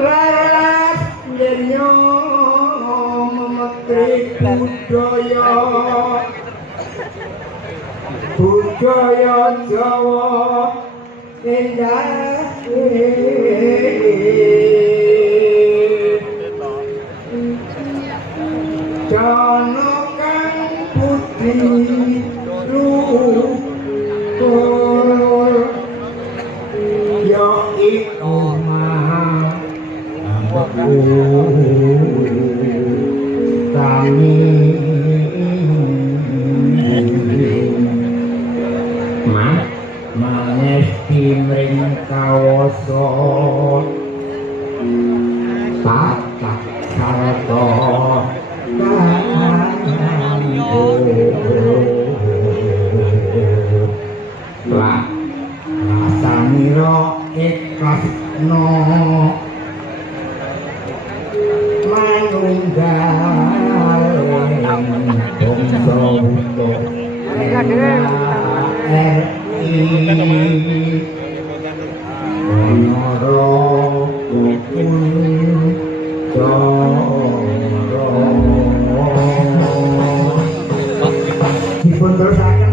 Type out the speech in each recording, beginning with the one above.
laras nyenyo memetri budaya Jawa endah Janokan putri luhur ya iku kami mangesti mring kawasa tata sarta rasanira ikhlasno manunggal bangsa utuh Onoro kupun dipun terusaken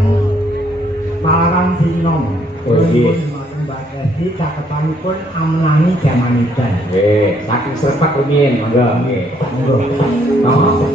Malaran Sinom. Oh nggih. Mbakesti cakepanipun amnani jamanidan. Nggih, saking Srepek rumiyin, monggo. Nggih, monggo. Terima kasih.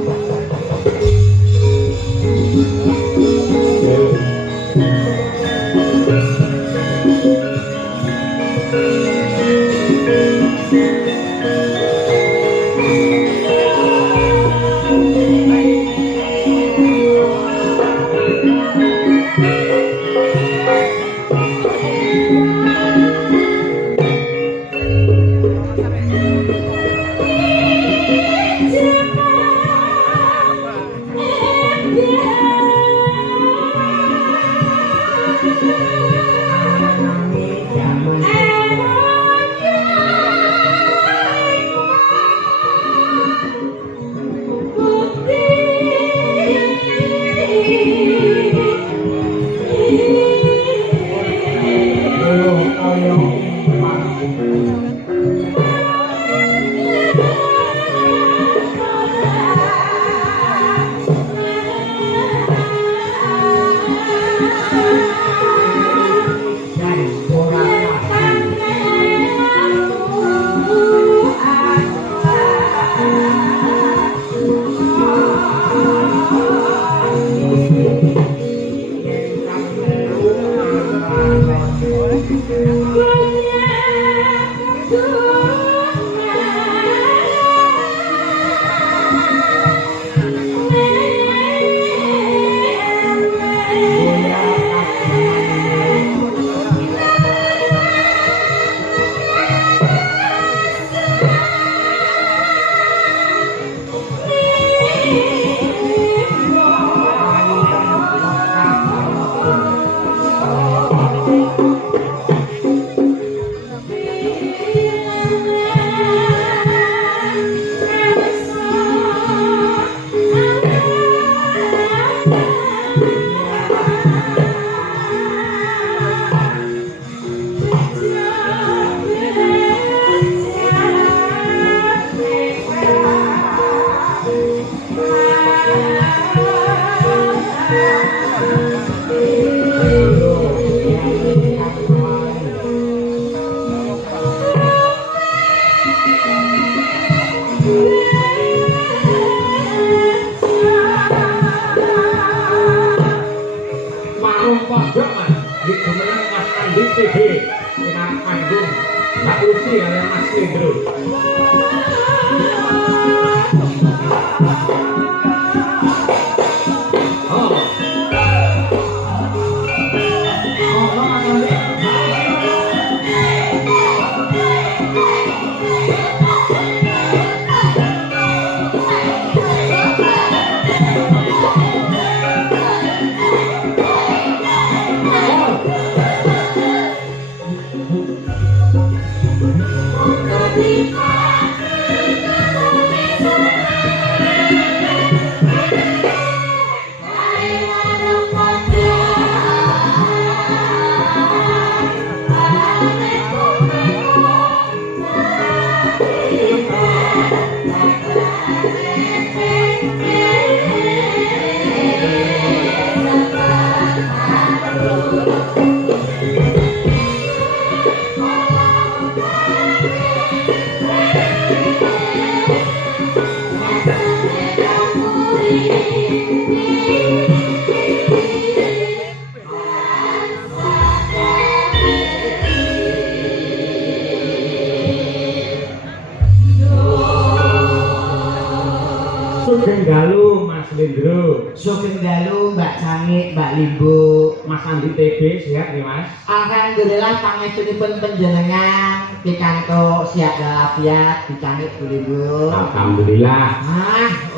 Sugeng dalu Mas Lindro. Sugeng dalu Mbak Cangik, Mbak Limbo, Mas Andi TB sehat nih Mas. Alhamdulillah pangestunipun panjenengan pikantuk sehat walafiat dicangik Bu Limbo. Alhamdulillah.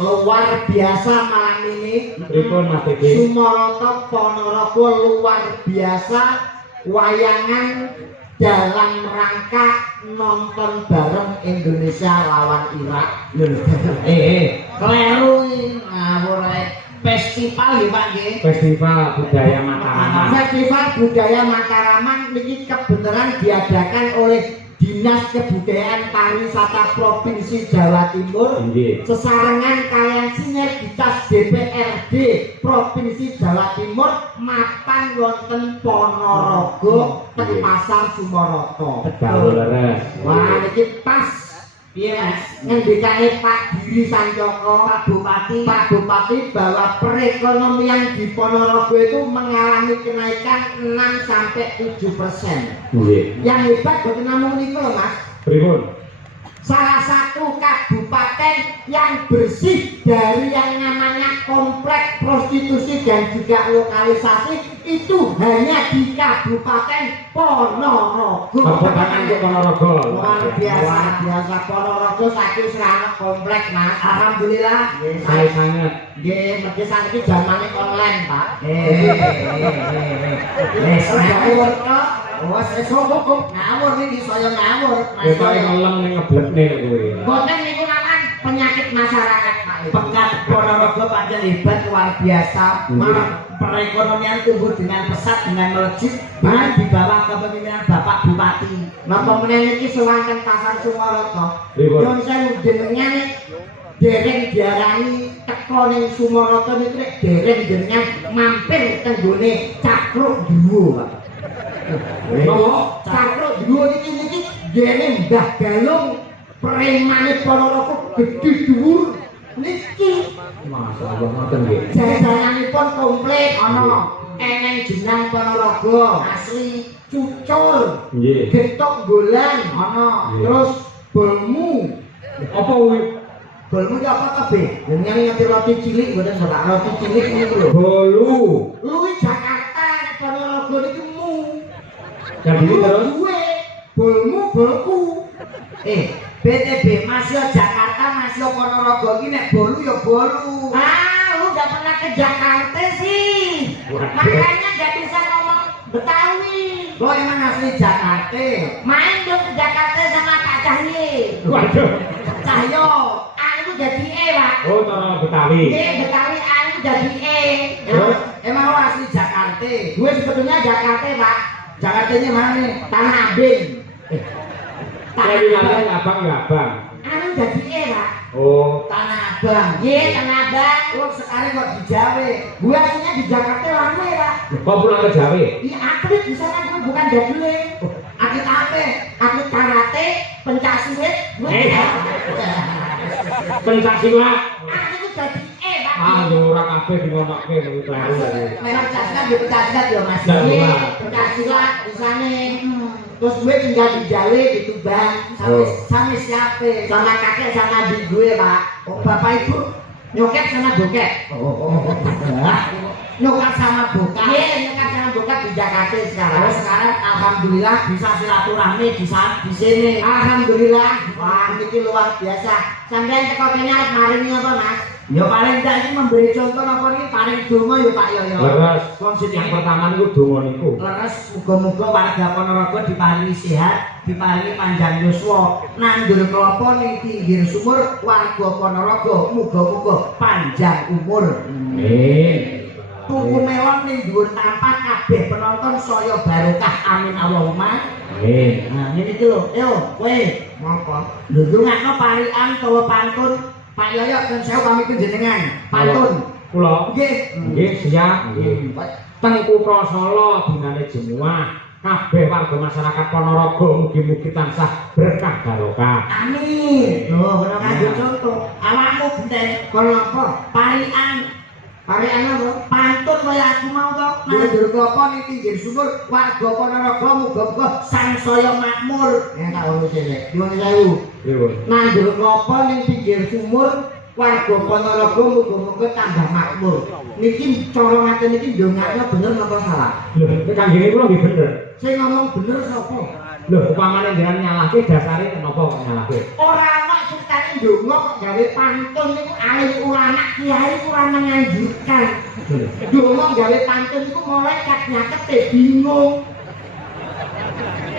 Luar biasa malam ini. Pripun Mas TB? Sumaroto Ponorogo luar biasa wayangan dalam rangka nonton bareng Indonesia lawan Irak. Kleru ngawur festival ya Pak nggih. Festival Budaya Mataraman. Festival Budaya Mataraman niki kebenaran diadakan oleh Dinas Kebudayaan Pariwisata Provinsi Jawa Timur sesarengan kalian sinergitas DPRD Provinsi Jawa Timur mapan wonten Ponorogo teng Pasar Sumaroto. Betul leres. Wah niki pas piye Mas ngendikane Pak Diri Sanjoko Pak Bupati bahwa perekonomian di Ponorogo itu mengalami kenaikan 6 sampai 7%. Yang hebat bukan namung niku lho Mas. Pripun? Salah satu kabupaten yang bersih dari yang namanya kompleks prostitusi dan juga lokalisasi itu hanya di Kabupaten Ponorogo. Kabupaten Ponorogo. Luar biasa Ponorogo saking serana kompleks Mas. Alhamdulillah. Saya sangat. Nggih, mergi sakit zamane online, Pak. Ngawur kok. Wes sombong ngawur niki saya ngawur. Mas saya ngelem ning ngeblekne kowe. Boten niku namanya penyakit masyarakat, Pak. Pekat Ponorogo pancen hebat luar biasa. Perekonomian tumbuh dengan pesat dengan melejit di bawah kepemimpinan Bapak Bupati. Napa meneh niki sewanten Pasar Sumaroto. Yon sewu jenengan dereng diarani teko ning Sumaroto niku dereng jenengan mampir teng gone Cakruk Duwo, Pak. Cakruk Duwo niki dene Mbah Galung premane Ponorogo gedhe dhuwur niki. Masyaallah ngoten nggih. Jajananipun komplit ana eneng jenang Ponorogo asli cucul. Nggih. Getok golan ana. Terus bolmu. Apa kuwi? Bolmu iki apa kabeh? Jenengan ngerti roti cilik mboten ora roti cilik niku lho. Bolu. Luwi Jakarta nek Ponorogo niku mu. Jadi terus bolmu bolku. BTB masih Jakarta masih Ponorogo iki nek bolu ya bolu. Lu enggak pernah ke Jakarta sih. Makanya enggak bisa ngomong Betawi. Lo emang asli Jakarta. Main dong ke Jakarta sama Pak Cahyo. Waduh. Cahyo, aku jadi Pak. Oh, cara Betawi. Betawi aku jadi Emang lo asli Jakarta. Gue sebetulnya Jakarta, Pak. Jakartanya mana nih? Tanah Abang. Saya bilangnya abang ya abang. Anu jadi Pak. Oh. Tanah Abang. Tanah Abang. Lo sekarang kok di Jawa. Gue aslinya di Jakarta lama Pak. Kok pulang ke Jawa? Iya atlet di sana gue bukan jadule. Atlet apa? Atlet karate, pencaksilat. Pencaksilat. Aku jadi Pak. Ora kabeh dimonokke kuwi kleru. Memang pencaksilat ya pencaksilat ya Mas. Pencaksilat di sana. Terus gue tinggal di Jawa di Tuban sama siapa? Sama kakek sama adik gue Pak. Bapak ibu nyoket sama bokek. Nyoket sama bokap. Nyoket sama bokap di Jakarta sekarang. Sekarang alhamdulillah bisa silaturahmi di sini. Alhamdulillah. Wah, ini luar biasa. Sampai teko kene arep maringi apa, Mas? Ya paling tidak ini memberi contoh apa ini paling donga ya Pak Yoyo. Leres. Yang pertama niku donga niku. Leres muga-muga warga Ponorogo diparingi sehat, diparingi panjang yuswa. Nandur kelapa ning pinggir sumur warga Ponorogo muga-muga panjang umur. Amin. Tuku melon ning dhuwur tampak kabeh penonton saya barokah amin Allahumma. Amin. Nah, ini iki lho. Yo, kowe mongko. Lho ndongakno parikan utawa pantun Pak Yoyo dan saya pamit jenengan. Pantun. Kula. Nggih. Nggih, siap. Nggih. Teng Kutha Solo dinane Jemuah. Kabeh warga masyarakat Ponorogo mugi-mugi tansah berkah barokah. Amin. Loh, ora kanggo contoh. Awakmu benten kono apa? Parikan. Parikan apa? Pantun kaya aku mau to. Nandur klapa ning pinggir sumur warga Ponorogo muga-muga sansaya makmur. Ya tak urus sik. Nyuwun sewu. Nandur klapa ning pinggir sumur warga Ponorogo muga-muga tambah makmur. Niki cara ngaten niki ndongakno bener napa salah? Lho, nek kanggene kula nggih bener. Sing ngomong bener sapa? Lho, upamane jenengan nyalahke dasare kenapa kok nyalahke? Ora ana ceritane ndonga kok gawe pantun niku alim ulama kiai kurang menganjurkan. Ndonga gawe pantun niku mulai nyaket bingung.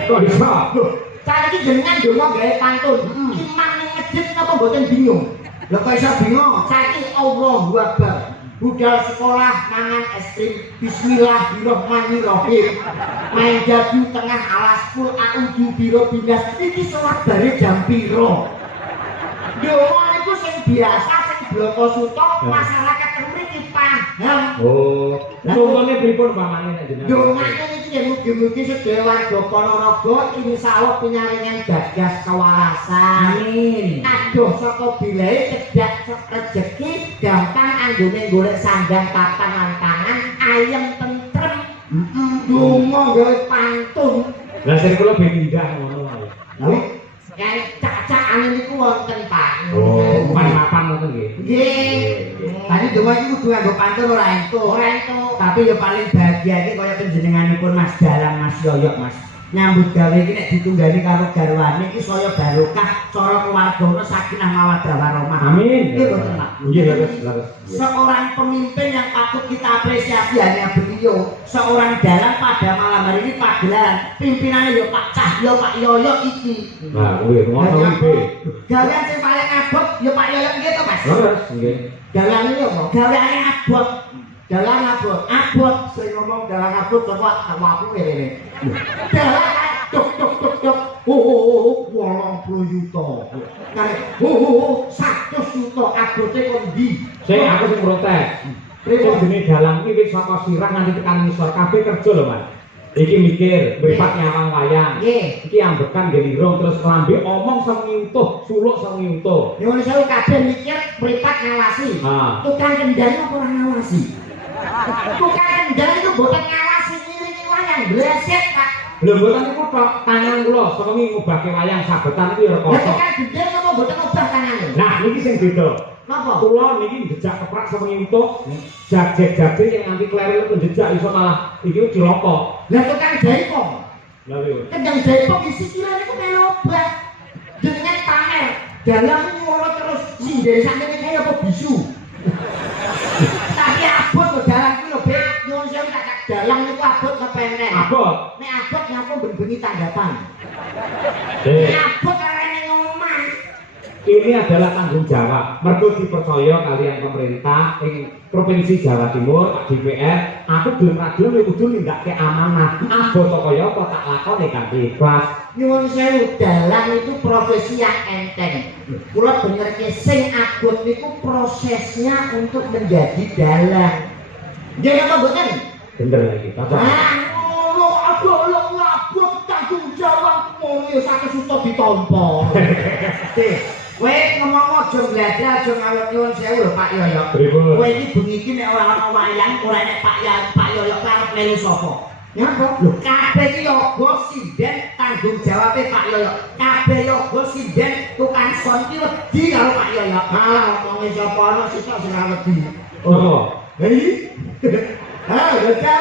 Kok bisa? Loh, saiki jenengan ndonga gawe pantun. Imam ning masjid napa mboten bingung? Lha kok iso bingung? Saiki Allahu Akbar. Budal sekolah mangan es krim bismillahirrahmanirrahim main jadu tengah alas full audu biro bindas iki salat bare jam piro ndonga niku sing biasa sing bloko sutok masyarakat mriki paham oh ndongane pripun pamane nek jenengan ndongane iki yen mugi-mugi sedaya warga Ponorogo insyaallah pinyaringan gagas kewarasan amin aduh saka bilae cedak rezeki gampang anggone golek sandang papan lan pangan ayem tentrem ndonga gawe pantun lah sing kula ben indah ngono wae ya cak-cakane niku wonten Pak oh papan ngoten nggih nggih tadi donga iki kudu nganggo pantun ora entuk tapi ya paling bahagia iki kaya panjenenganipun Mas Dalang Mas Yoyok Mas nyambut gawe iki nek ditunggani karo garwane iki saya barokah cara keluargane sakinah mawaddah warahmah amin nggih boten Pak nggih leres seorang pemimpin yang patut kita apresiasi hanya beliau seorang dalang pada malam hari ini pagelaran pimpinannya ya Pak Cahyo Pak Yoyok iki nah kuwi ngono nggih gawean sing paling abot ya Pak Yoyok nggih to Mas leres nggih dalang iki apa gaweane abot dalang abot sing ngomong dalang abot coba aku ngene dalang dok oh 80 juta kare 100 juta abote kon ndi sing aku sing protes sing jenenge dalang iki wis saka sirah nganti tekan ngisor kabeh kerja lho Mas iki mikir mripat nyawang wayang iki ambekan nggih lirung terus kelambi omong sengiutuh suluk sengiutuh nyuwun sewu kabeh mikir mripat ngawasi tukang kendali apa ora ngawasi tukang kendali itu boten ngawasi ngiringi wayang blesek Pak lho mboten niku tok tangan kula sewengi ngubahke wayang sabetan iki ya kok tukang gendeng apa boten ngubah tangane nah niki sing beda napa kula niki njejak keprak sewengi entuk jajek-jajek yang nganti kleril njejak iso malah iki dilopok lah tukang jaipong lha lho kendang jaipong isi kira niku melobak dengan pamer dalam ngono terus sindene sakmene kaya apa bisu tapi abot kok dalang ki lho Bek nyuwun sewu tak dalang niku abot kepenen abot nek abot nyapa ben-bengi tanggapan nek abot arene ngomong ini adalah tanggung jawab mergo dipercaya kalian pemerintah ing Provinsi Jawa Timur DPR aku gelem radio kudu nindakke amanah abot kaya apa tak lakoni kanthi ikhlas nyuwun sewu dalang itu profesi yang enteng kula bener ki sing abot niku prosesnya untuk menjadi dalang nggih apa mboten bener lagi cocok ngono agak abot tanggung jawab ngono ya sak suto ditampa kowe ngomong aja glada aja ngawur nyuwun sewu lho Pak Yoyok kowe iki bengi iki nek ora ana wayang ora nek Pak Yoyok arep melu sapa nyapa lho kabeh iki yoga sinden tanggung jawabe Pak Yoyok kabeh yoga sinden tukang son iki wedi karo Pak Yoyok malah ngomongi sapa ana sisuk sing wedi oh hei gajah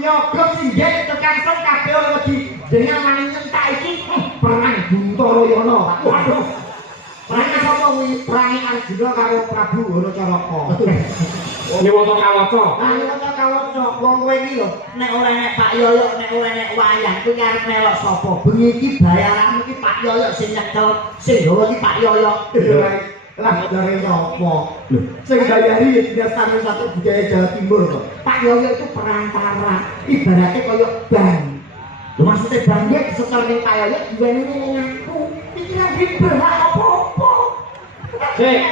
yoga sinden tukang son kabeh wedi dengan maning entak iki perang Guntoroyono waduh perang sapa kuwi perang Arjuna karo Prabu Hanacaraka niwata kawaca niwata kawaca wong kowe iki lho nek ora nek Pak Yoyok nek ora nek wayang kuwi arep melok sapa bengi iki bayaranmu iki Pak Yoyok sing nyekel sing gawa iki Pak Yoyok lah dari sapa sing bayari ya tidak sampai satu budaya Jawa Timur kok Pak Yoyok itu perantara ibaratnya koyo bank lho maksudnya bank ya disetor ning Pak Yoyok diweneni ning aku iki ora berhak apa-apa sik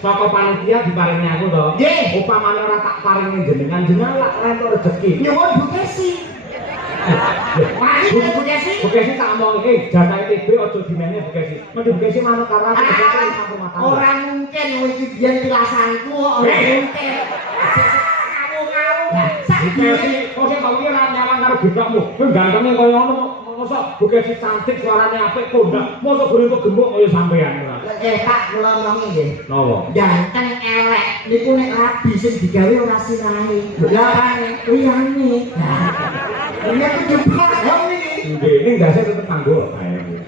saka panitia diparingi aku to nggih upamane ora tak paringi jenengan lak rentuk rezeki nyuwun Bu Kesi mari Bu Kesi Bukesi tak omong iki jatah TB aja dimene Bukesi mending Bukesi manut karo aku ora mungkin iki biyen tilasanku ora mungkin ngawur-ngawur Bukesi kok sing kok ora nyawang karo gedokmu kowe gantenge kaya ngono mosok bukan si cantik suaranya apik kondak, mosok beruntuk gemuk kaya sampean. Pak kula ngomong nggih. Napa? Ganteng elek niku nek rabi sing digawe ora sirahe. Lha apane? Liyane. Ini aku jebak iki. Nggih, ning dase tetep kanggo.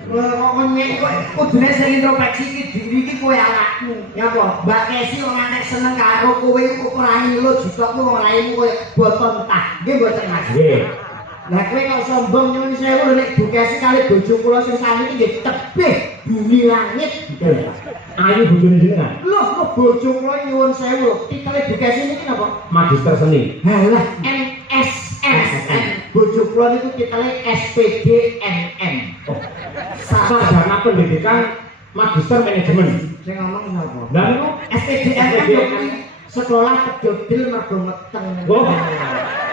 Kok nek kudune sing introspeksi iki diri iki kowe awakmu. Ya apa? Mbak Kesi wong antek seneng karo kowe kok ora ngelut jitokmu ora ilmu kowe boton tah. Nggih mboten Mas. Nggih. Lah kowe kok sombong nyuwun sewu lho nek Bu Kesi kali bojo kula sing sami iki nggih tebih bumi langit. Ayu bojone jenengan. Loh kok bojo kula nyuwun sewu lho. Titele Bu Kesi niki napa? Magister seni. Halah MSSN. Bojo kula niku titele SPDMM. Sarjana pendidikan magister manajemen. Sing ngomong napa? Lah niku SPDMM sekolah kedodil mergo meteng. Oh.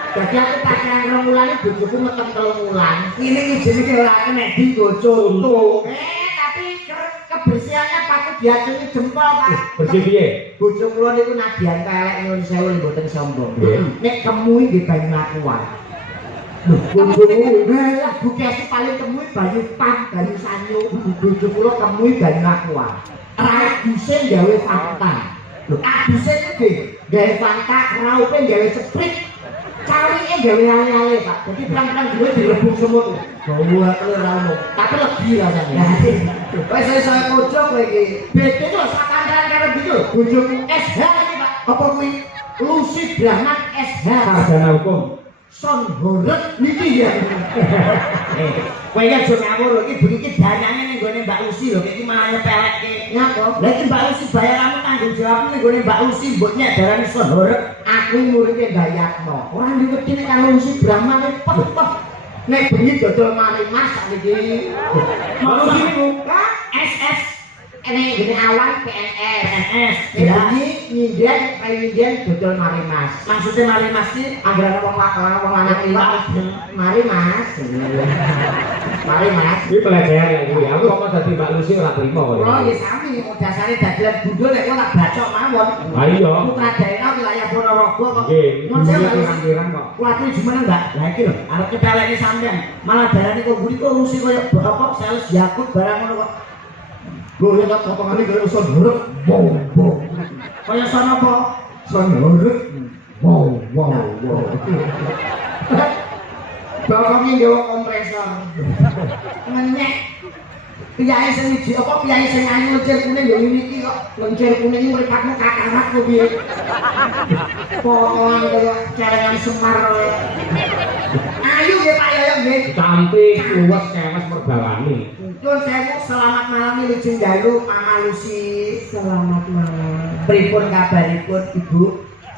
Jadi aku pacaran 2 wulan bojoku meteng 3 wulan. Ini iki jenenge ora kena digo contoh. Tapi kebersihannya patut diacungi jempol, Pak. Bersih piye? Bojo kula niku nadyan kelek nyuwun sewu mboten sombong. Nek kemui nggih banyu lakuan. Lho, bojoku lah Bu Kesi paling kemui banyu pan, banyu sanyo. Bojo kula kemui banyu lakuan. Raduse gawe Fanta. Lho, aduse iki gawe Fanta, raupe gawe Sprite. Carike gawe ale-ale, Pak. Jadi perang-perang duwe direbung semut. Bawa telur ramo. Tapi lebih rasanya. Wes saya kocok kowe iki. Bete to sakandan karo gitu. Bojoku SH iki, Pak. Apa kuwi Lucy Brahman SH. Sarjana hukum. Son horeg niki ya. Kowe iki aja ngawur lho, iki bengi iki danyane ning gone Mbak Lucy lho, iki malah nyepelekke. Nyapa? Lah iki Mbak Lucy bayaranmu tanggung jawabmu ning gone Mbak Lucy, mbok nyek darani son horeg. Aku muridé Dayatno. Ora diwedi nek karo Lucy Brahman pep-pep. Nek bengi dodol mari Mas niki. Malu niku. SS ini gini awan PNS. Ini nyinden dodol mari Mas. Maksudnya mari Mas ini agar wong lanang liwat. Mari Mas. Mari Mas. Iki pelecehan lagi. Aku kok dadi Mbak Lucy ora trimo kok. Oh, nggih sami. Dasare dagelan gundul nek ora bacok mawon. Ha iya. Putra daerah wilayah Ponorogo kok. Nggih, Mun saya pirang-pirang kok. kuwi gimana Mbak? Lah iki lho, arep kepeleki sampean. Malah darani kok mburi kok Lucy koyo apa sales Yakut barang ngono kok. Lho nek potongane kaya son horeg, wow. Kaya son apa? Son horeg. Wow. Bapaknya gawa kompresor. Ngenyek. Piyae sing siji apa piyae sing ayu lencir kuning ya niki kok. Lencir kuning iki mripatmu kakarak kok piye. Potongan kaya celengan Semar. Ayu nggih Pak Yoyo nggih. Cantik, luwes, kemes merbawani. Nyuwun sewu selamat malam Lujeng Dalu Mama Lucy. Selamat malam. Pripun kabaripun Ibu?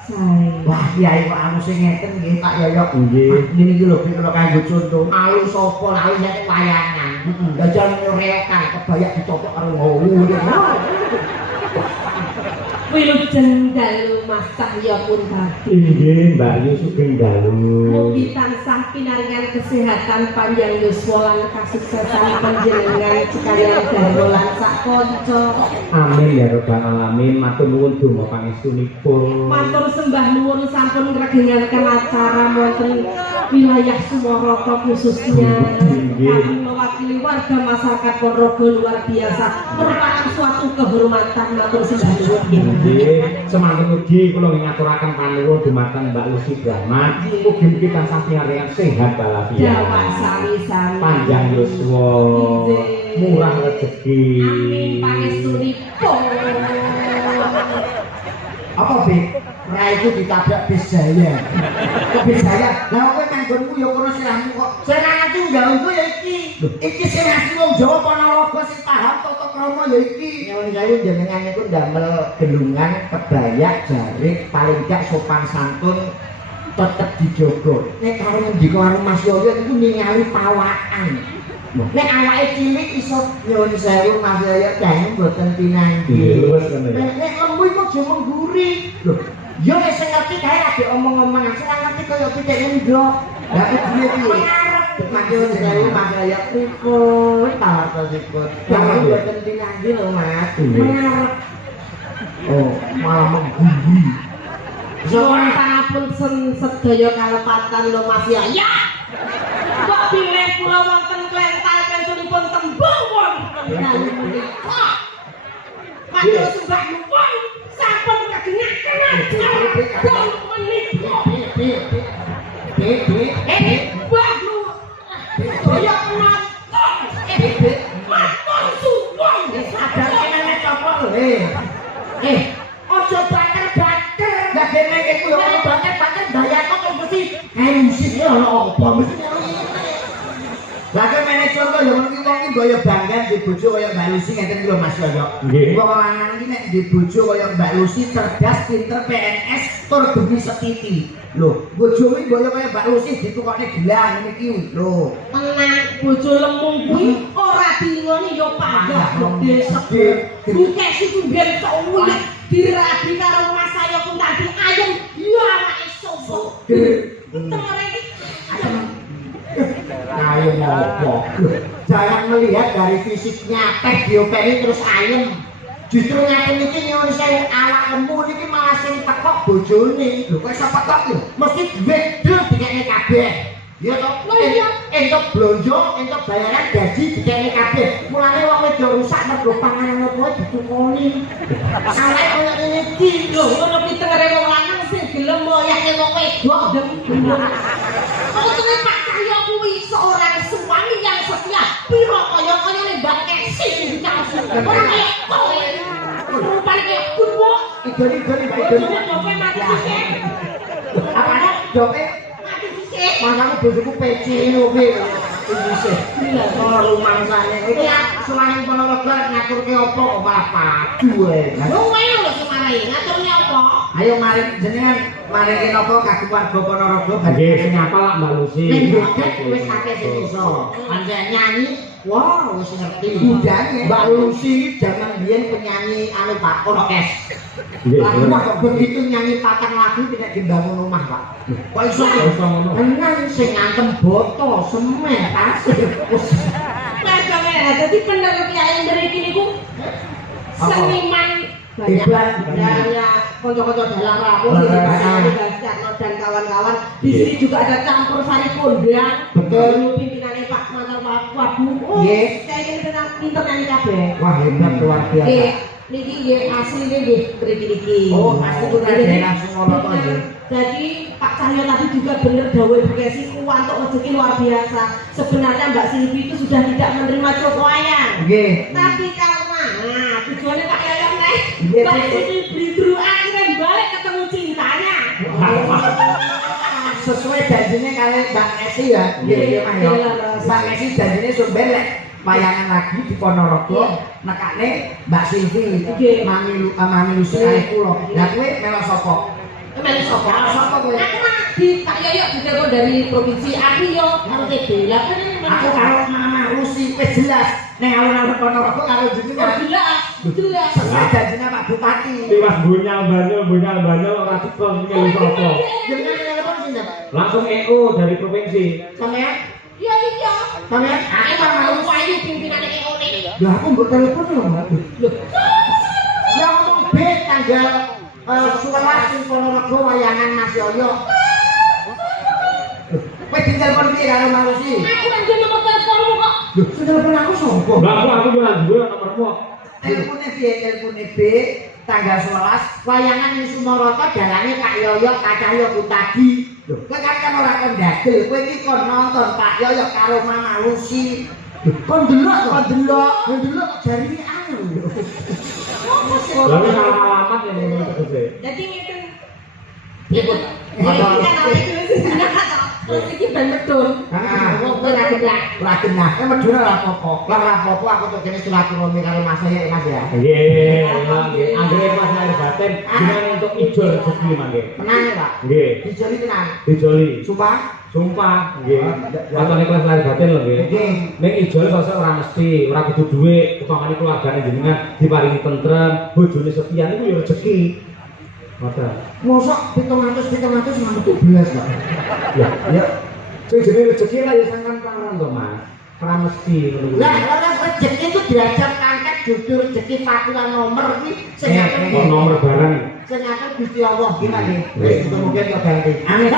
Sae. Wah, kiai kok anu sing ngeten nggih Pak Yoyo. Nggih. Ngene iki lho kula kanggo contoh. Alu sapa alu nek wayangan. Dajal nyorekan kebayak ditotok karo ngowo. Wilujeng dalu Mas Cahya pun tadi. Nggih, Mbak Yu sugeng dalu. Mugi tansah pinaringan kesehatan panjang yuswa lan kasuksesan panjenengan sekalian dalu lan sak kanca. Amin ya rabbal alamin. Matur nuwun donga pangestunipun. Matur sembah nuwun sampun ngregengaken acara wonten wilayah Sumarata khususnya kami mewakili warga masyarakat Ponorogo luar biasa merupakan suatu kehormatan. Matur sembah nuwun. Nggih, semanten ugi kula ngaturaken panuwun dumateng Mbak Lucy Brahman. Mugi-mugi tansah pinaringan sehat walafiat. Dawak sami-sami. Panjang yuswa. Murah rezeki. Amin pangestunipun. Apa Bi? Ora iku ditabrak bis jaya. Kok bis jaya? Lah kowe manggonmu ya kono sirahmu kok. Sing ngerti nggaweku ya iki. Iki sing asli wong Jawa Ponorogo sing paham tata krama ya iki. Nyuwun sewu jenengan niku ndamel gelungan, kebaya, jarik, paling gak sopan santun tetep dijogo. Nek karo ngendika karo Mas Yoyo niku ningali pawakan. Nek awake cilik iso nyuwun sewu Mas Yoyo jane mboten pinanggi. Nek lembu iku aja mengguri. Lho, yo nek sing ngerti kae ade omong-omongan, sing ngerti kaya pitik endok. Lah iki piye? Nyuwun sewu Mas Yoyo pripun tawarsipun. Jane mboten pinanggi lho Mas. Mengarep. Oh, malah mengguri. Nyuwun pangapun sedaya kalepatan lho Mas ya. Kok pilih kula wonten klental pentunipun tembung wonten dalu menika. Matur sembah nuwun sampun kagengaken dalu menika. Mbah lu. Kaya nonton. Matur suwun. Sadar kene coplok lho. Aja baker-baker. Lah kene iki kuwi ora baker-baker dayaku kok mesti musik ora apa mesti. Lah kene manajer kok ya mesti wong iki gaya bangga di bojo kaya Mbak Lucy ngeten lho Mas Yoyo. Wong lanang iki nek di bojo kaya Mbak Lucy cerdas, pinter, PNS, tur bumi setiti. Lho, bojomu iki gaya kaya Mbak Lucy ditukokne gelang ngene iki lho. Tenang, bojo lemung kuwi ora dilingoni ya panggah gede sedhe. Buke siku ben tok uyek dirabi karo Mas saya pun tadi ayem ya anake sopo. Tengere iki Ayem apa? Jangan melihat dari fisiknya tek diopeni terus ayem. Justru ngaten iki nyuwun sewu awakmu niki malah sing tekok bojone. Lho kok iso tekok lho? Mesti duit dul dikene kabeh. Ya toh, entuk blonjo, entuk bayaran gaji dikene kabeh. Mulane wong wedok rusak mergo panganan opo ditukoni. Salah koyo ngene iki lho ngono ki tengere wong lanang sing gelem moyake wong wedok dem bener. Oke Pak Cahyo kuwi seorang suami yang setia. Piro kaya-kayane Mbak Esi sing dicakap. Ora kaya kowe. Rupane kaya kurwo. Idoni Bojone dope mati sisih. Apane dope? Mati sisih. Mangane bojoku peci ngopi. Isih. Lha rumangsane. Iki suwane Ponorogo ngaturke apa kok malah padu ae. Lho kowe lho semarai ngaturne apa? Ayo mari jenengan maringi napa kagem warga Ponorogo Nggih, sing apal lak Mbak Lucy. wis akeh sing iso. Pancen nyanyi, wah wis ngerti. Budane Mbak Lucy zaman biyen penyanyi anu Pak orkes. Nggih. Wah kok begitu nyanyi patang lagu tidak dibangun rumah Pak. Kok iso ngono. Tenan sing ngantem boto, semen, pasir. Lah dadi bener kiai mriki niku seniman banyak konco-konco dalang rawuh dan kawan-kawan. Di sini juga ada campur sari kondang. Betul. Pimpinannya Pak Mantan Wabu. Nggih. Saya ingin pinter nyanyi kabeh. Wah hebat luar biasa. Nggih, niki nggih asline nggih mriki niki. Oh, asli putra daerah Sumoroto nggih. Jadi Pak Cahyo tadi juga benar dawuh Bekasi untuk rezeki luar biasa. Sebenarnya Mbak Silvi itu sudah tidak menerima Joko Ayang. Nggih. Tapi karena tujuannya Pak Yayang naik, Nggih, Mbak nggih. Silvi beli akhirnya balik ketemu cintanya. Sesuai janjinya kali Mbak Esi ya. Nggih, Mas yo. Mbak Esi janjine sumber lek wayangan lagi di Ponorogo nekane Mbak Silvi. Nggih. Mami Lucy kali kula. Lah kowe melu sapa? Kembali sopo? Sapa kowe? Aku mah di Pak Yoyo ditelepon dari provinsi. Aku yo harus TB. Lah kan ini Aku karo Mama Lucy wis jelas. Ning alun-alun Ponorogo karo jenengan. jelas. Sesuai janjinya Pak Bupati. Tiwas bunyal ora cekel iki lho sapa. Jenengan telepon sinten? Langsung EO dari provinsi. Sampeyan? Iya iya. Sampeyan? Aku Mama mau Lucy. payu pimpinannya EO ini. Lah aku mbok telepon lho, Mbak. Ya ngomong B tanggal 11 ing Ponorogo wayangan Mas Yoyo. Kowe ditelepon piye karo Mbak Lucy? Aku kan dia nomor teleponmu kok. Lho, sing telepon aku sapa? Lah aku yo duwe nomormu. Telepone piye? Telepone B tanggal 11 wayangan ing Sumoroto dalane Pak Yoyo Cahyo Kutadi. Lho, kowe kan ora kon dagel, kowe iki kon nonton Pak Yoyo karo Mama Lucy. Kon delok jarine anu lho. Lah wis alamat yang ngono tegese. Jadi ngeten. Nyebut. Jadi kan awake dhewe sing terus iki ben medun. Heeh. Wong ora genah. Ora genah, medhun ora apa-apa. Lah ora apa-apa aku tok kene silaturahmi karo Mas ya, Mas ya. Nggih, nggih. Anggere pas lahir batin jenengan untuk ijol rezeki mangke. Tenang ya, Pak. Nggih, Dijoli tenan. dijoli. Sumpah. Sumpah, nggih. Watone kelas lahir batin lho nggih. Nggih. Ning ijol sosok ora mesti, ora kudu dhuwit, upamane keluargane jenengan diparingi tentrem, bojone setia niku ya rezeki. Masa. Mosok 700 nambah 12, Pak. Ya. Sing jenenge rezeki lah ya sangan pangan to, Mas. Ora mesti ngono. Lah, ora rezeki itu diajar angkat judul rezeki fakula nomor iki sing Oh, nomor barang. sing ngatur Gusti Allah gimana nggih. Wis mungkin yo ganti. Amin.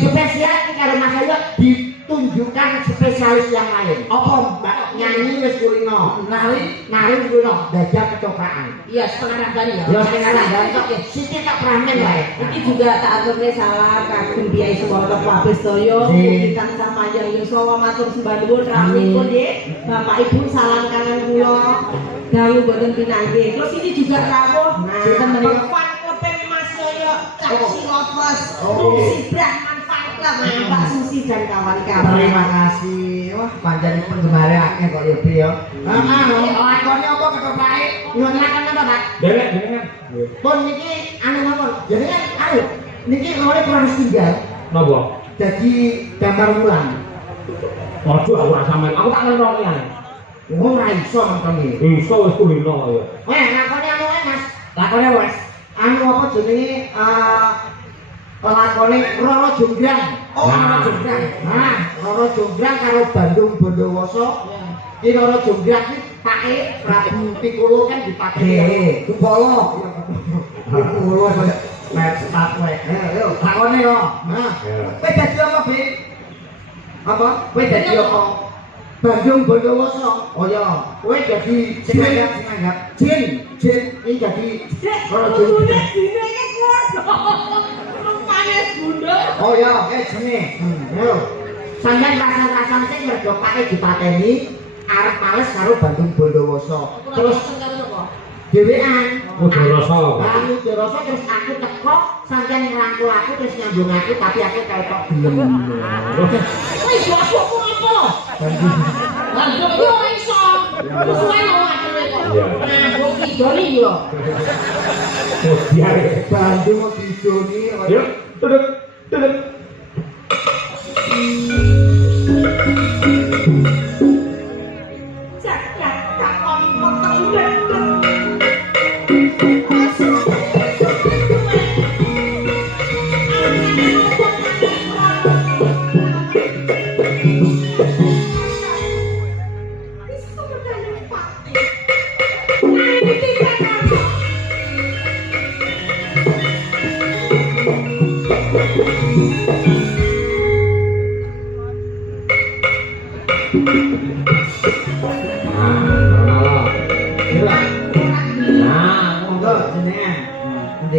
Spesial iki karo Mas Ayo di tunjukkan spesialis yang lain. Apa Mbak nyanyi wis kulino, nari wis kulino, dajak ketoprakan. Iya, setengah rambani ya. Ya setengah rambani kok ya sithik tak pramen wae. Iki juga tak aturne salah kagem Kyai Sumarto Kabeh sedaya mugi tansah panjang yuswa matur sembah nuwun rampipun nggih. Bapak Ibu salam kangen kula. Dawuh boten pinanggih. Terus ini juga rawuh. Sinten menika? Bapak Kote Mas Yoyo Caksi Lovers. Rusi Brahman Fan Club Mbak Susi dan kawan-kawan. Terima kasih. Wah, pancen penggemar akeh kok ya, Bi ya. Lakone apa ketoprake? Nyuwun lakone apa, Pak? Derek jenengan. Pun niki anu mawon. Jenengan anu niki lore kurang tinggal. Napa? Jadi gambar wulan. Aduh aku ora sampean. Aku tak ngerti ya. Ora iso nonton iki. Iso wis kulino ya. Lakone anu ae, Mas. Lakone wes. Anu apa jenenge lakone Roro Jonggrang. Oh, Roro Jonggrang. Nah, Roro Jonggrang karo Bandung Bondowoso. Ki Roro Jonggrang ki pake Prabu Pikolo kan dipake. Kupolo. Kupolo mek sepat wae. Ayo, lakone yo. Nah, kowe dadi apa, Bi? Apa? Kowe dadi apa? Bandung Bondowoso. Oh ya, kowe dadi sing anggap jin iki dadi Roro Jonggrang. Oh ya, jenenge. Yo. Sampeyan rasan-rasan sing mergo pake dipateni arep males karo Bandung Bondowoso. Terus dhewean. Mudharasa. Mudharasa terus aku teko sampeyan ngrangkul aku terus nyambung aku tapi aku ketok gelem. Wis aku apa? Bandung iki ora iso. Musuhe awake kok. Nah, kok idoni yo. Biar Bandung kok idoni. Yuk, duduk.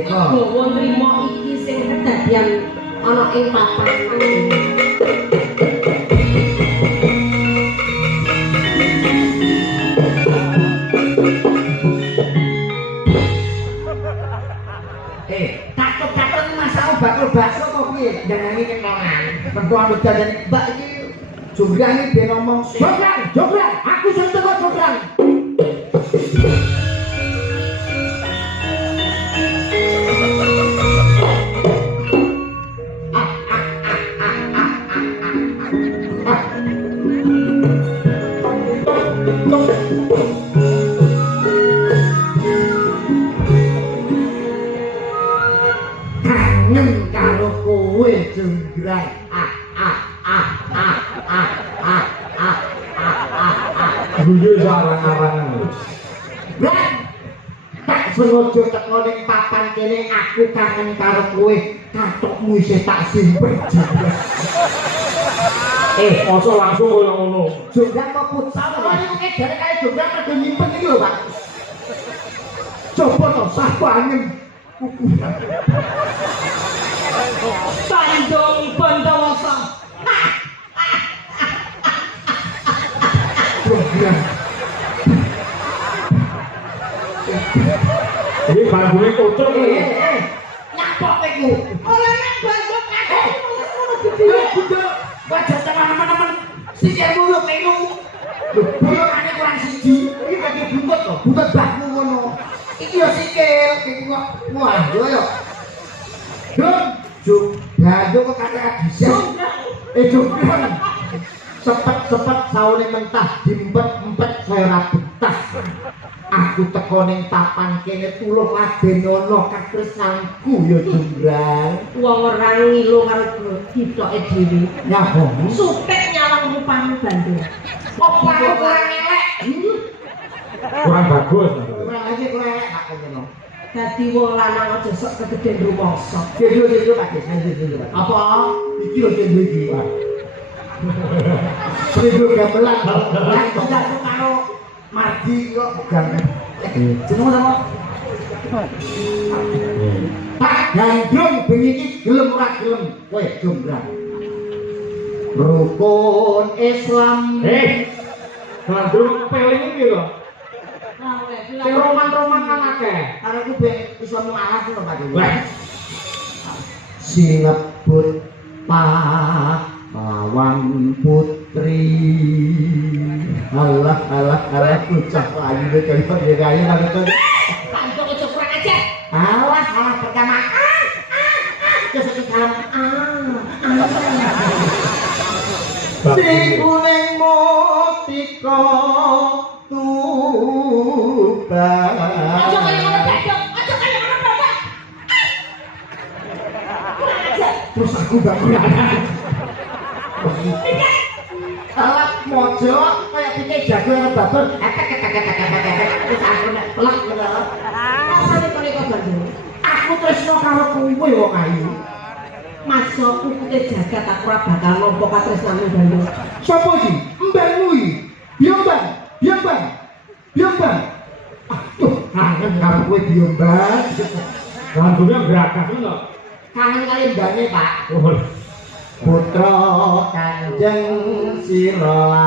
Bawa nrimo iki sing kedadian ana ing papan. Takut-takut masalah bakul bakso kok piye? Jangan iki kenangan. Pertuan dadane Mbak iki Jonggrang iki ben ngomong Jonggrang, aku sing teko Jonggrang. Kangen karo kowe Jonggrang. Guyu sarang-arangan. Lah, tak sengaja teko ning papan kene aku kangen karo kowe. Kathokmu isih tak simpen. Masa langsung koyo ngono. Jonggrang kok futsal kok iki kok jare kaya Jonggrang kudu nyimpen iki lho, Pak. Coba to sapangen. Bandung Bondowoso. Jonggrang. Ini bandungnya kocok ini. Nyapok iku. Ora nek Bandung kabeh ngono gede. Budal, wajah teman-teman sikil muluk iku. Lho, bulukane kurang siji. Iki bagi buntut to, buntut bakmu ngono. Iki yo sikil, iki kok wah, yo. Bandung kok kate adisen. Jonggrang. Sepet-sepet saune mentah diempet-empet saya ora betah. Aku teko ning papan kene tulung ladenono katresnanku ya Jonggrang. Wong ora ngilu karo ditoke dhewe. Nyapa? Supek nyawang rupamu Bandung. Apa aku kurang elek? Kurang bagus. Kurang aja kurang elek Pak ngono. Dadi wong lanang aja sok kededen rumangsa. Dhewe Pak, Pak. Apa? Iki lho dhewe iki, Pak. Seribu gamelan. Yang tidak karo Mardi kok bukan. Jeneng apa? Pak Gandrung bengi iki gelem ora gelem kowe jombrang. Rukun Islam. Gandrung peling iki lho. Sing roman-roman kan akeh. Karo ku ben iso ngalah lho Pak. Wah. Sinebut Pahlawan Putri. Alah bocah ayu kaya ayu banget to. Kantuk aja kurang ajar. Alah pertama. Terus iki salam. Sing kuning mutika tubang. Aja kaya ngono badok, aja kaya ngono badok. Kurang ajar. Terus aku bangun. Alat mojo kayak pikir jago yang babon. Terus aku nek pelak lho. Rasane kok kok Bandung. Aku tresno karo kowe wong ayu. Masuk kukute jagat aku ora bakal nampa katresnane Bandung. Sopo iki? Mbahmu iki. Biombang. Aduh, kangen karo kowe Biombang. Gandrungnya gerakas lho. Kangen kali mbane, Pak. Oh. Putra Kanjeng Sirolawe.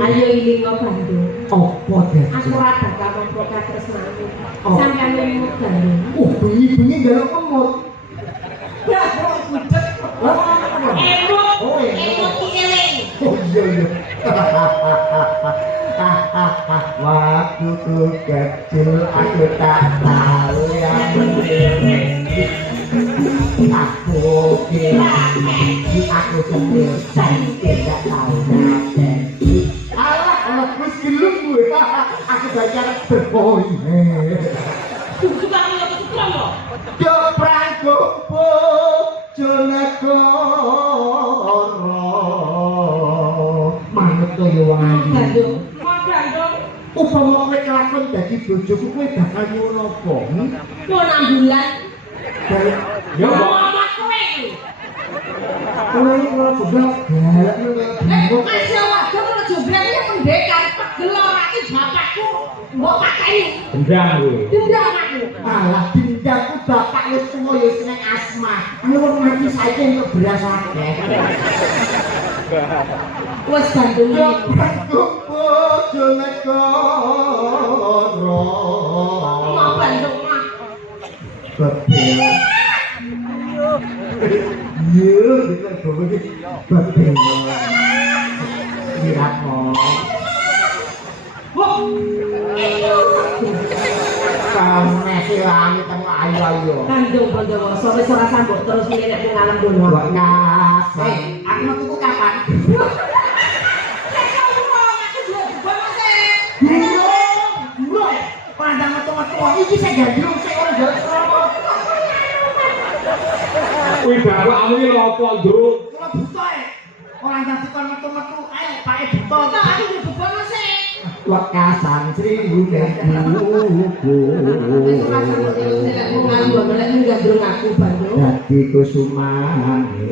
Ayo ilingo Bandung. Apa dadi? Aku ora bakal nampa katresnane. Oh. Sampeyan nemu Bandung. Bengi-bengi ndelok kemut. Ya, kok budek. Emot kieling. Oh iya. Waktu ku kecil aku tak tahu yang aku kira aku sendiri tidak tahu alah wis gelem gue aku belajar berpoin Suka aku ya kesukuran lho. yo pragopo jonegoro manut to yo wong ayu Bandung. upama kowe kelakon dadi bojoku kowe bakal nyuwun apa? Mau 6 bulan. Ya kok. Ngomong kowe. Kowe iki ora juga galak bingung. Mas ya waduh kok jobrak iki pendekar pegel ora iki bapakku. Mbok pakeni. Gendang kuwi. Dendam aku. Alah dindangku bapak wis tuwa ya seneng asma. Nyuwun mati saiki entuk beras akeh. Wes Bandung. Yo kupu jonegoro. Mau Bandung mah. Bebel. Iya, kita bawa ini bebel. Wiratno. Wah. Kamu nasi langit kamu ayu-ayu. Bandung Bondowoso wis ora sambok terus milih nek ngalem dono. Buat nasi. Aku mau tuku kapan? Pandang metu-metu iki sing gandrung sing ora jalan selama. Kuwi bapakmu iki lho apa, Nduk? Kula buta e. Ora dadi kon metu-metu ae pake buta. Kita aku yo bebono sih. Wekasan seribu buku. Wis ora sambok terus nek ngalem dono lek nggandrung aku Bandung. Dadi kusumane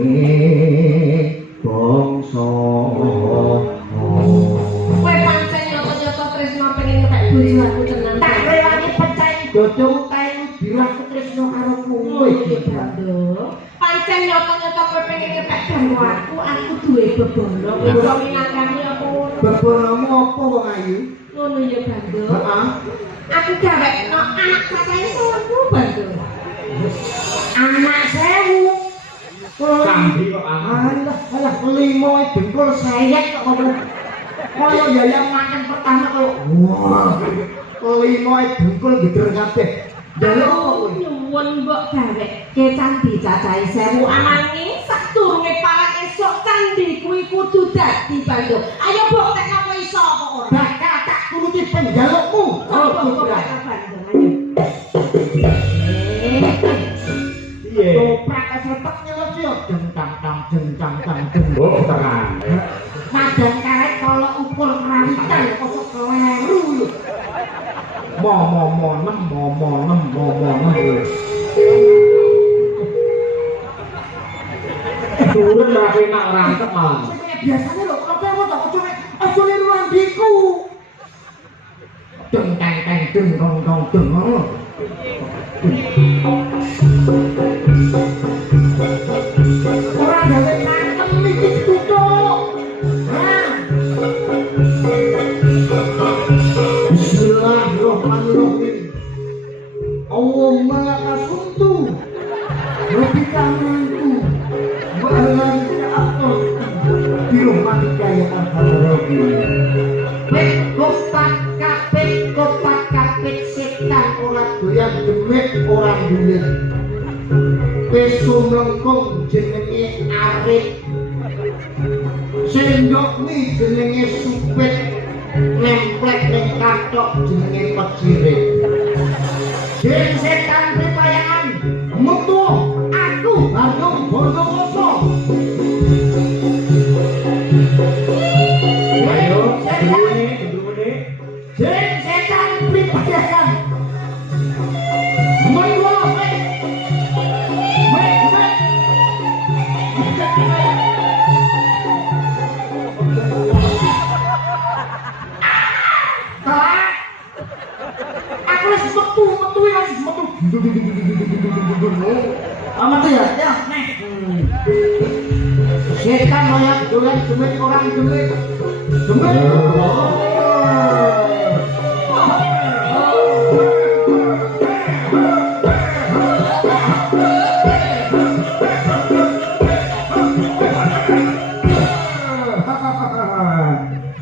bangsa. Kowe pancen nyoto-nyoto tresno pengen ngepek bojo aku tenan. Tak rewani pecah dodong tayu diraku tresno karo kowe iki Bandung. Pancen nyoto-nyoto kowe pengen ngepek bojo aku duwe bebono. Iso minangkani apa ngono. Bebonomu apa wong ayu? Ngono ya Bandung. Heeh. Aku gawekno anak cacahe sowanku Bandung. Anak sewu. Kambi kok Alah limo dengkul sayek kok ngono. Kaya yayang makan pertama kok. Wah. Limo dengkul geger kabeh. Dalem apa kowe? Nyuwun mbok gawe ke candi cacahe sewu ananging sadurunge parang esuk candi kuwi kudu dadi Bandung. Ayo mbok tek apa iso apa ora? Bakal tak turuti penjalukmu. Oh, Bandung ayo. piye? Toprak setek nyelot yo dengtang-tang dengtang-tang deng. Oh, tenan. Madan karet kalau ukur ngerawitan kok keleru lho. Mo nem. deng teng teng deng dong dong deng. Ora gawe kantem iki tutuk. Bismillahirrahmanirrahim. Allahumma lakasuntu Rabbi kamantu Wa'alam ya'atul Birummatika ya arhamar rahimin. Kopak kapit setan ora doyan demit ora ndulit. Pesu mlengkung jenenge arep. Sendok mi jenenge supit. Nemplek ning kathok jenenge pecirit. Jin setan pripayangan metu aku Bandung Bondowoso. Ayo, dulu-dulu. Jin setan pripayangan metu amat ya, nek. Setan layak dolan demit orang demit.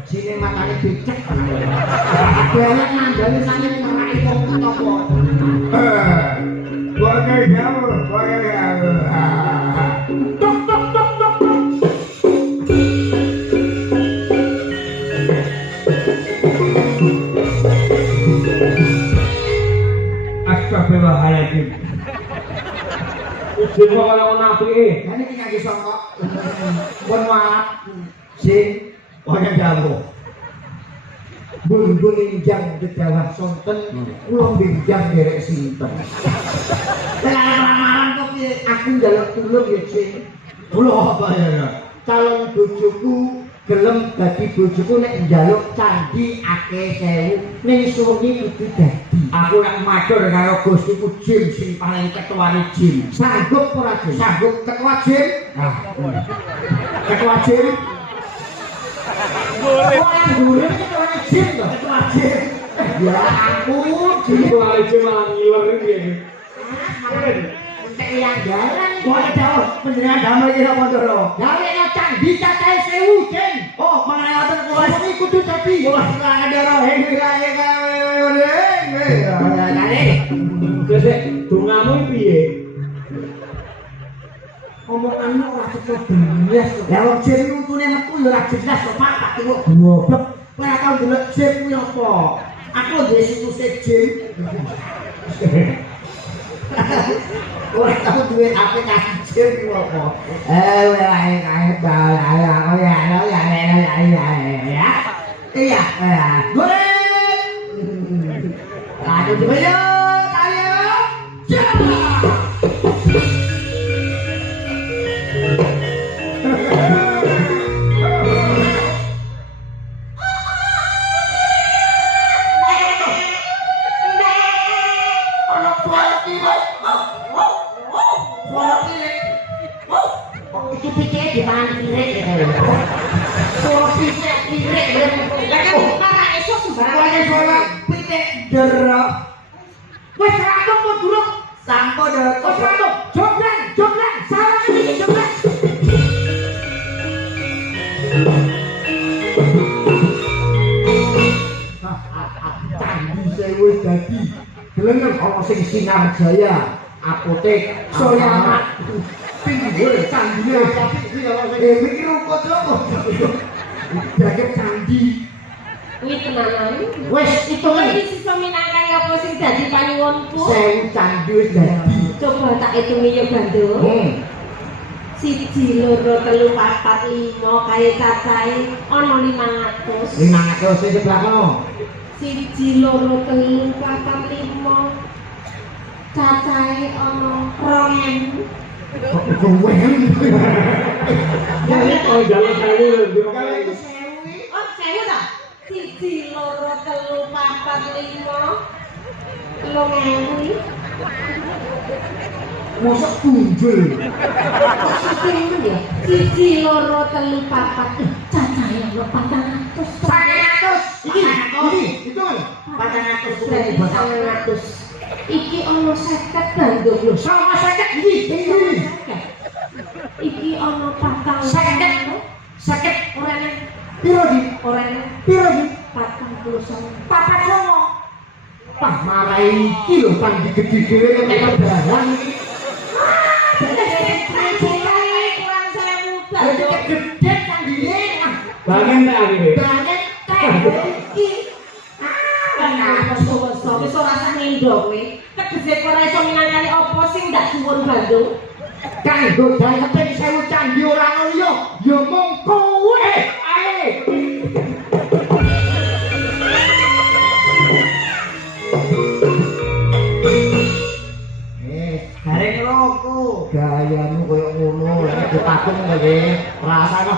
Sini matane dicek. Belek mandane sange ngerai kok apa. Bagai jauh. Tok tok tok tok. Astagfirullahaladzim. Ujung kok kaya ono apike. Kan iki ngangge songkok. Pun walap. Sing kaya jauh. Bun-bun injang kedawah sonten, kula benjang derek sinten. Lamaran kok piye? Aku njaluk tulung ya, Cing. Kula apa ya? Calon bojoku gelem dadi bojoku nek njaluk candi akeh 1000 ning suwengi kudu dadi. Aku nek matur karo Gustiku Jin sing paling ketuane Jin. Sanggup ora, Jin? Sanggup ketua Jin? Ketua Jin. Orang gurih ketua Jin loh, ketua Jin. Ya ampun, Jin malah ngiler iki. Entek yang jalan. Kok jauh panjenengan damel iki apa to lho? Gawe candi cacahe 1000, Jin. Oh, mengenai ngoten kula iki kudu dadi. Wah, ngandara heng-heng gawe. Sesek dongamu piye? Omonganmu ora cocok benes. Ya wong Jin untune metu ya ora jelas kok Pak, tak kok goblok. Kowe ora tau ndelok Jin kuwi apa? Aku duwe situs Jin. Ora tau duwe aplikasi Jin kuwi apa? Ya. Iya. Goreng. Aduh coba yo, ayo. Itu pikir di mana pirek ya? Suara pirek para esok sembarang suara pirek derok. Wes rambut kok durung sampo derok. Wes rambut joglan salah iki joglan. Candi wis dadi. Delengen ana sing Sinar Jaya, apotek, Soyamat. Pinggir candine tapi iki kalau iki rukut lho. Jaket candi. Kuwi tenanan. Wes hitungan. Iki sisa minangkang apa sing dadi panyuwunku? 1000 candi wis dadi. Coba tak hitungi ya Bandung. 1, 2, 3, 4, 5 kaya cacahe ana 500. 500 sing sebelah kono. 1, 2, 3, 4, 5 cacahe ana 2000. Kowe. Ya oh jalan saya Kalau itu 1000. Oh, 1000 ta? 1 2 3 4 5 6 Mosok tunjul. Sing ya. 1 2 3 4 cacahe ono 400. 400. Iki itu kan 400 bukan bosok 400. Iki ono 50 bandung lho. sama 50 iki. Iki ono 400. 50 Orane piro di? orane Piro di? 49. Papat songo. Pah marai iki lho pang digede-gede kaya barang iki. Kurang 1000 bandung. Gede kan dine. Bangen tak akhirnya? Banget teh iki. Wis ora usah ngendho kowe. Tegese ora iso minangkani apa sing ndak suwun Bandung. Kanggo dayepe 1000 candi ora ngono yo. Ya mung kowe. Ae. Gareng roko. Gayamu koyo ngono, lek dipatung kowe rasane.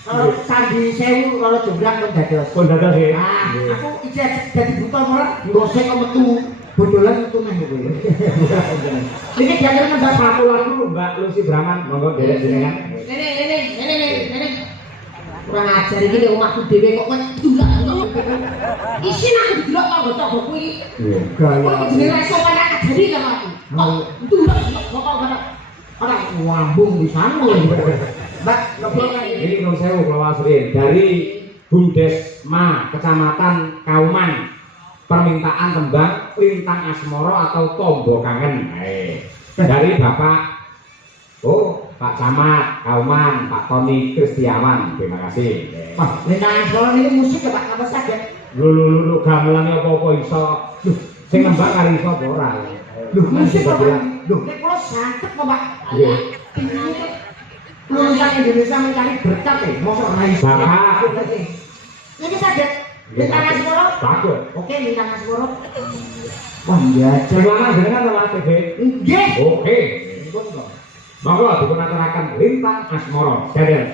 Kalau candi 1000 kalau jumlah kon dados. Kon dados ya. Aku iki dadi buta ora ngosek kok metu. Bodolan metu nang kowe. Iki diajar nembak Aku Mbak Lucy Brahman, monggo derek jenengan. Ini. Kurang ajar iki nek omahku dhewe kok ndulak. Isin aku delok tangga-tangga kuwi. gaya. Kok jenenge iso pakai ajari karo aku. Ndulak kok ora Ngambung di sana. Mbak, nopo Ini Nun Sewu Kula Wasurin dari Bumdesma Kecamatan Kauman. Permintaan tembang Lintang Asmoro atau Tombo Kangen. Dari Bapak Pak Camat Kauman, Pak Tony Kristiawan. Terima kasih. Wah, Lintang Asmoro ini musik ya Pak, apa saja? Lulu gamelannya apa-apa iso. Duh, sing nembang kali iso apa ora. Musik Coba apa? bilang. Loh, nek kula santet kok Pak. Iya. Lulusan Indonesia mencari berkat ya, mosok ra iso. Bapak. Ini saja. Lintang Asmoro. Bagus. Oke, Lintang Asmoro. Wah, iya. Selamat dengan telah TV. Nggih. Oke. Monggo dipunaturaken Lintang Asmoro. Dadah.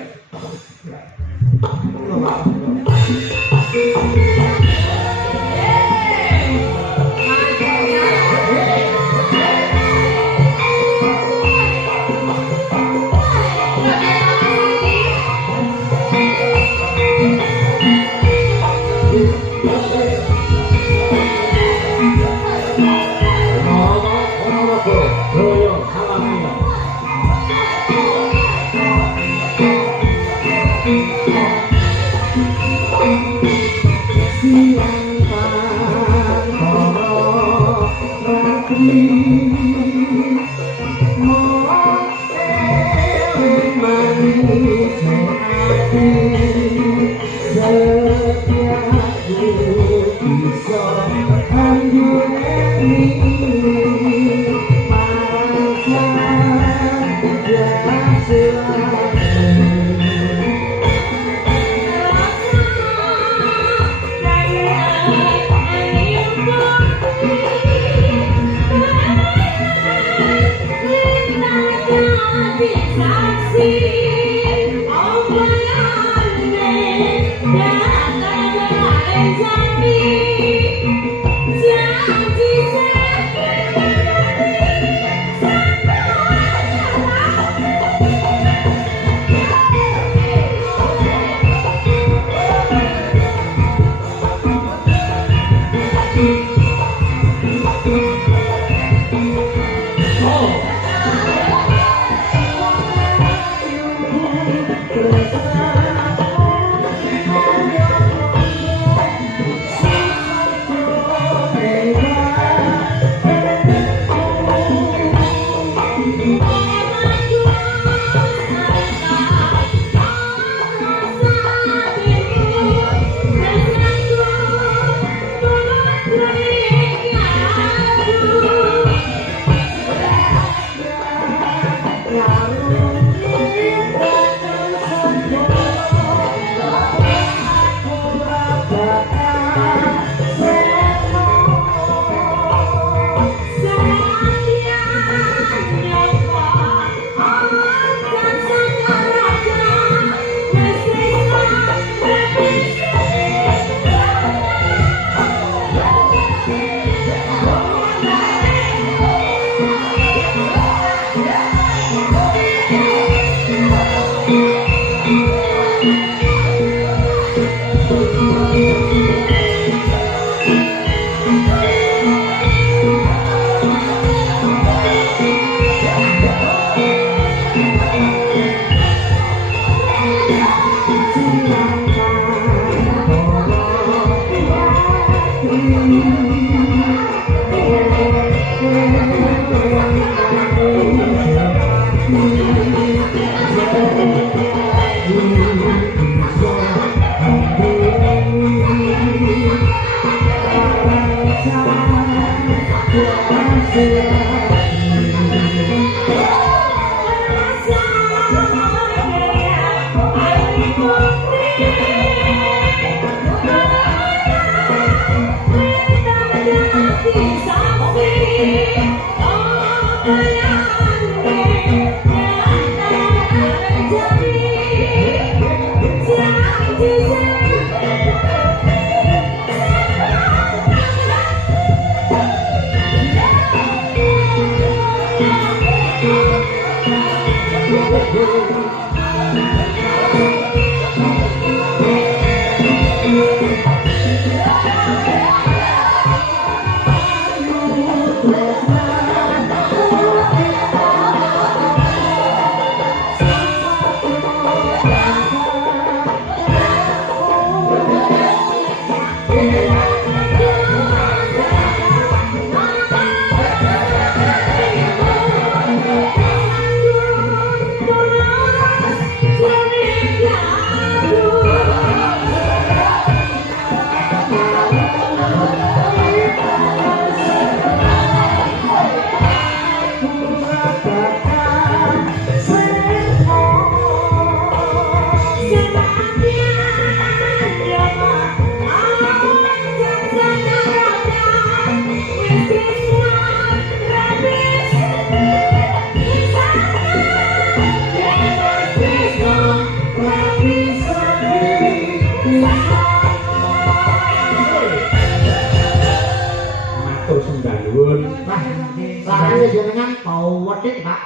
Larane jenengan bau wedhit, Pak.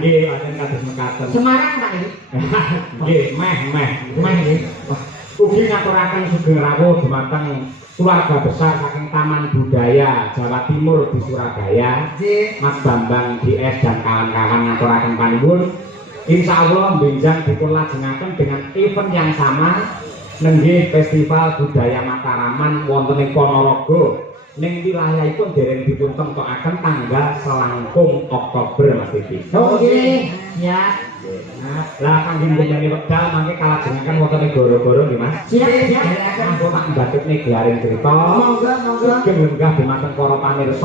Nggih, wonten kados mekaten. Semarang, Pak iki. Nggih, meh nggih. Ugi ngaturaken sugeng rawuh dumateng keluarga besar saking Taman Budaya Jawa Timur di Surabaya. Mas Bambang DS dan kawan-kawan ngaturaken panuwun. Insyaallah benjang dipunlajengaken dengan event yang sama nenggih Festival Budaya Mataraman wonten ing Ponorogo. Ning wilayahipun dereng dipuntemtokaken tanggal selangkung Oktober Mas Titi. Oh nggih, ya. Lah kangge njenengan wekdal mangke kalajengaken wonten ing goro-goro nggih Mas. Siap, Ampun tak mbatetne gelaring crita. Monggo. Sugeng lenggah dumateng para pamirsa.